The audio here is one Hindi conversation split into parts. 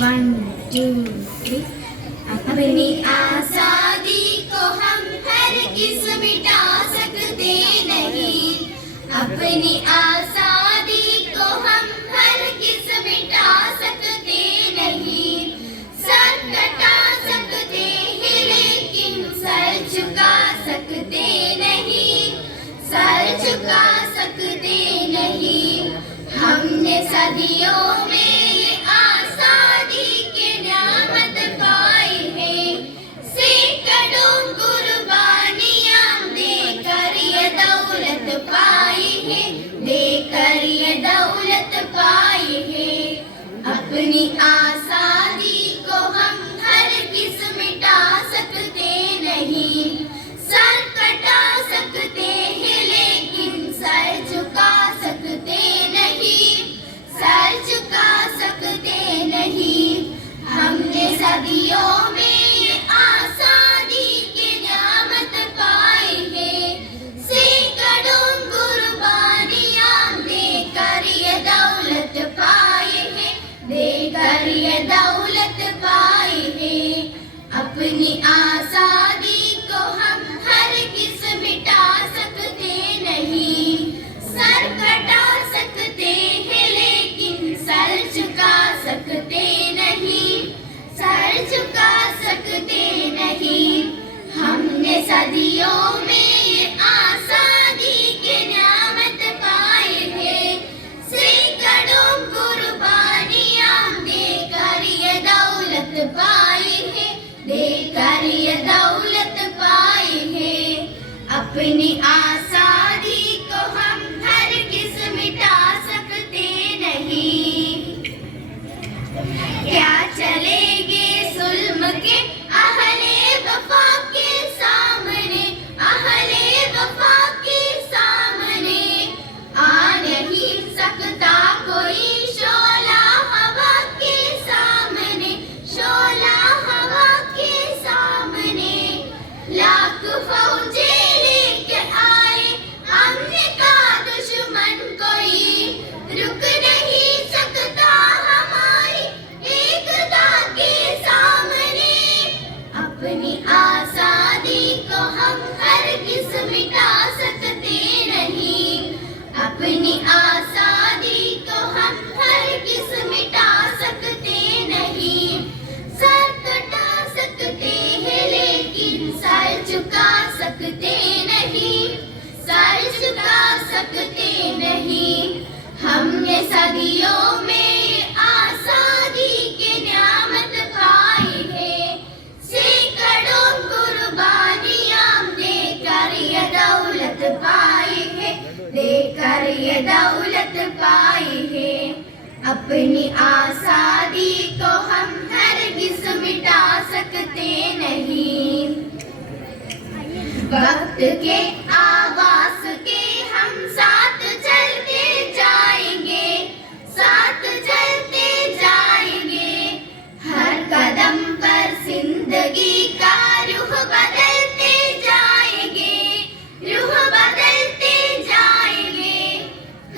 One two three. अपनी आजादी को हम हरगिज़ मिटा सकते नहीं, अपनी आजादी को हम हरगिज़ मिटा सकते नहीं। सर कटा सकते हैं लेकिन सर झुका सकते नहीं, सर झुका सकते नहीं। हमने सदियों में ये आजादी की नियामत पाई है, सैकड़ों कुर्बानियां देकर ये दौलत पाई है, देकर ये दौलत पाई है। अपनी आजादी को हम हरगिज़ मिटा सकते नहीं, सर कटा सकते हैं लेकिन सर झुका सकते नहीं, सर झुका सकते नहीं। हमने सदियों में ये आजादी की नियामत पाई है, सैकड़ों कुर्बानियां देकर ये दौलत पाई है, देकर ये दौलत पाई है। अपनी आजादी को हम हरगिज़ मिटा सकते नहीं, सर कटा सकते हैं लेकिन सर झुका सकते नहीं, सर झुका सकते नहीं। हमने सदियों में ये आजादी की नियामत पाई है, सैकड़ों कुर्बानियां देकर ये दौलत पाई है, देकर ये दौलत पाई है। अपनी आजादी को हम हरगिज़ मिटा सकते नहीं। क्या चलेंगे जुल्म के अहले वफा के सामने, अहले वफा के सामने। आ नहीं सकता कोई शोला हवा के सामने, शोला हवा के सामने। लाख फौजे लेके आए हमने का दुश्मन कोई, रुक नहीं सकता हमारी एकता के सामने। अपनी आजादी को हम हरगिज़ मिटा सकते नहीं, अपनी आजादी को हम हरगिज़ मिटा सकते नहीं। सर कटा सकते हैं लेकिन सर झुका सकते नहीं, सर झुका सकते नहीं। हमने सदियों में आजादी की नियामत पाई है, सैकड़ों कुर्बानियां देकर ये दौलत पाई है, देकर ये दौलत पाई है। अपनी आजादी को हम हरगिज़ मिटा सकते नहीं। वक्त के आवाज़ के हम साथ चलते जाएंगे, साथ चलते जाएंगे। हर कदम पर जिंदगी का रुख बदलते जाएंगे, रुख बदलते जाएंगे।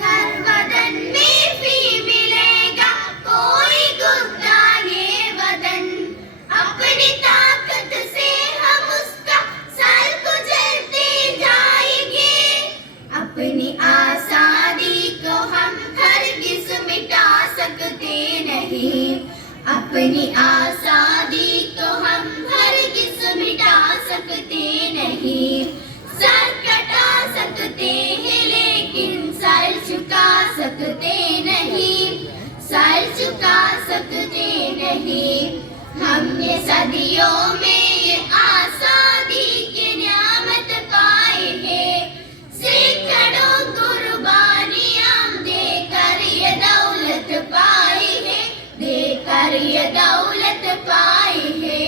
हर वतन में भी मिलेगा कोई गुर्दा ये वतन, अपनी ताकत से हम उसका सर कुचलते जाएंगे। अपनी आजादी को हम हरगिज़ मिटा सकते नहीं, अपनी आजादी को हम हरगिज़ मिटा सकते नहीं। सर कटा सकते हैं लेकिन सर झुका सकते नहीं, सर झुका सकते नहीं। हमने सदियों में ये आजादी की नियामत पाई है, सैकड़ों कुर्बानियां देकर ये दौलत पाई है, देकर ये दौलत पाई है।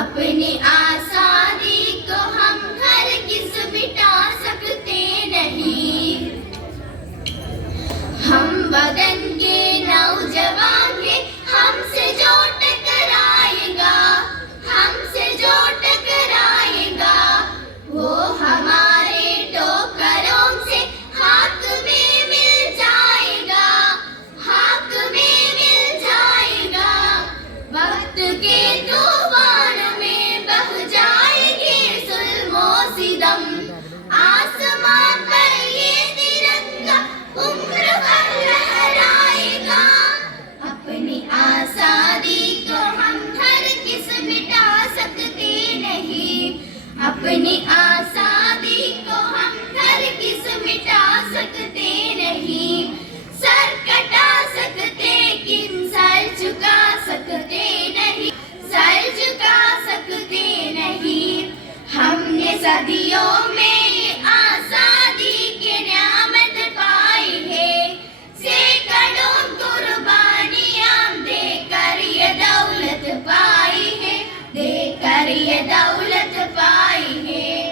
अपनी आजादी को हम हरगिज़ मिटा सकते नहीं। हम वतन के नौजवान हैं, हमसे जो टकराएगा, हमसे जो टकराएगा, वो हमारे टोकरों से हाथ में मिल जाएगा, हाथ में मिल जाएगा। के तूफान में बह जाएगी जुल्मो सितम, आसमां पर ये तिरंगा उम्र भर लहराएगा। अपनी आजादी को हम हरगिज़ मिटा सकते नहीं, अपनी आजादी को हम हरगिज़ मिटा सकते नहीं। सर कटा सकते किन सर झुका सकते नहीं, सर झुका सकते नहीं। हमने सदियों में ये आजादी की नियामत पाई है, सैकड़ों कुर्बानियां देकर ये दौलत पाई है, देकर ये दौलत पाई है।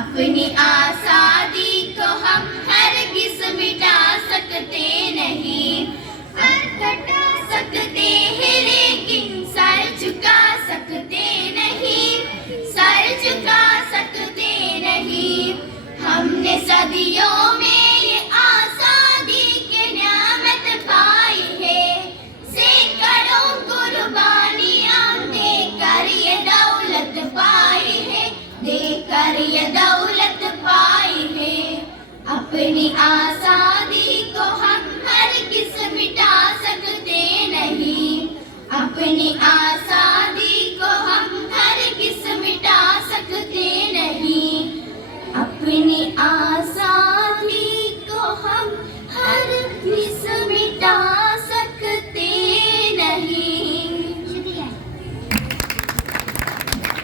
अपनी आजादी को हम हरगिज़ मिटा सकते नहीं, सर कटा सकते हैं लेकिन सर झुका सकते नहीं, सर झुका सकते नहीं। हमने सदियों में ये आजादी की नियामत पाई है, सैकड़ों कुर्बानियां देकर ये दौलत पाई है, देकर ये दौलत पाई है। अपनी आजादी को हम हरगिज़ मिटा सकते नहीं, अपनी आजादी